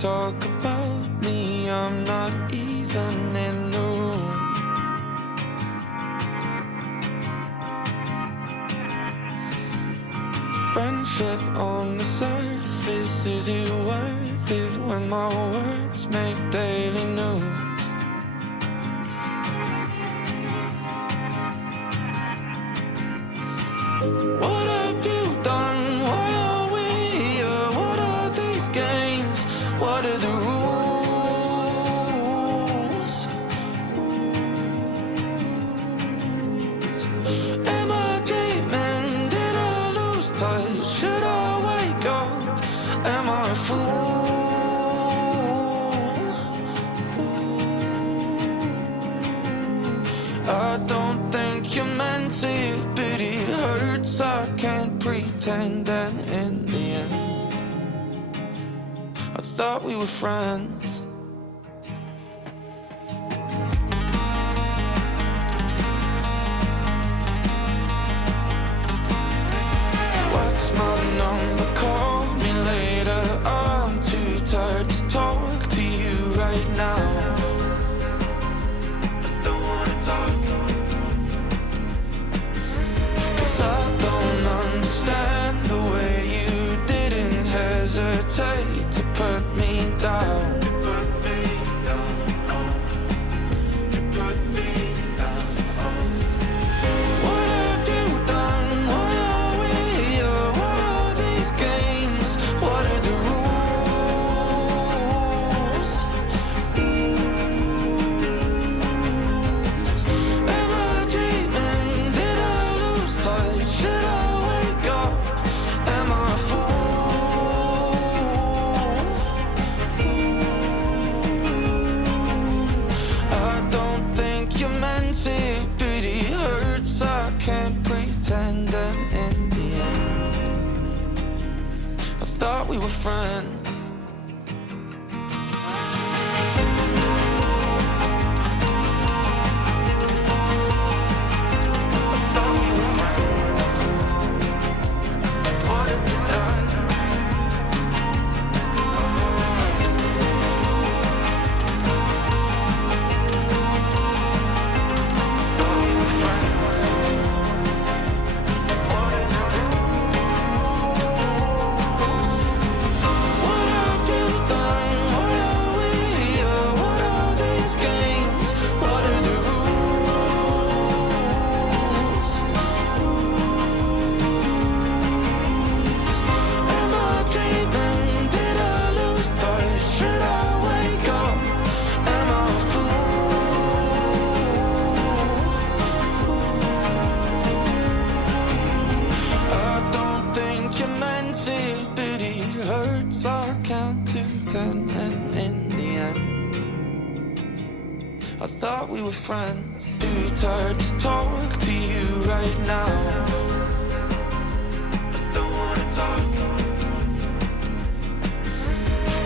talk about me, I'm not even in the room. Friendship on the surface, is it worth it when my words make daily news? What have you done? Why are we here? What are these games? What are the rules? Am I dreaming? Did I lose touch? Should I wake up? Am I a fool? I don't think you meant it, but it hurts. I can't pretend, and in the end I thought we were friends. What's my number? Call me later. I'm too tired to talk to you right now. I don't wanna talk, 'cause I don't understand the way you didn't hesitate to put me down. What have you done? Why are we here? What are these games? What are the rules? Am I dreaming? Did I lose touch? Should I wake up? Am I a fool? I don't think you meant it, but it hurts. I can't pretend, and in the end I thought we were friends. What have you done? What have you done? Why are we here? What are these games? What are the rules? Am I dreaming? Did I lose touch? Should I wake up? Am I a fool? I don't think you meant it, but it hurts. I count to 10, and in the end I thought we were friends. Too tired to talk to you right now. I don't wanna talk,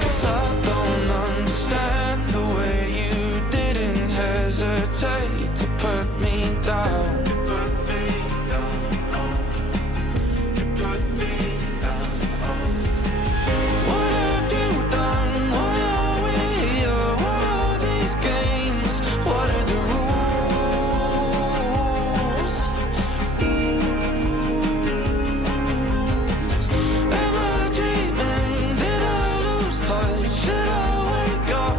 'cause I don't understand the way you didn't hesitate to put me down. What have you done? Why are we here? What are these games? What are the rules? Am I dreaming? Did I lose touch? Should I wake up?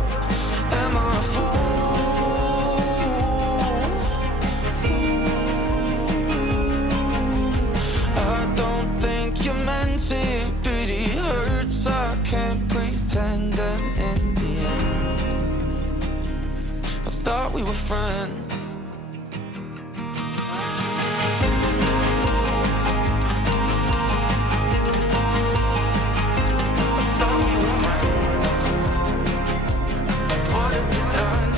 Am I a fool? I don't think you meant it, but it hurts. I can't pretend, and in the end I thought we were friends. What have you done?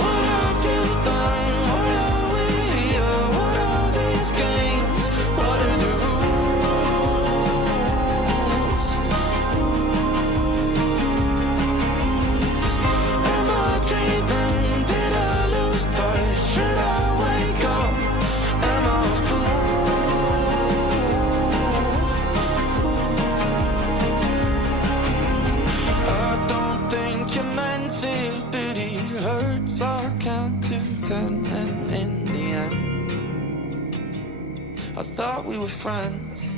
What 10, and in the end I thought we were friends.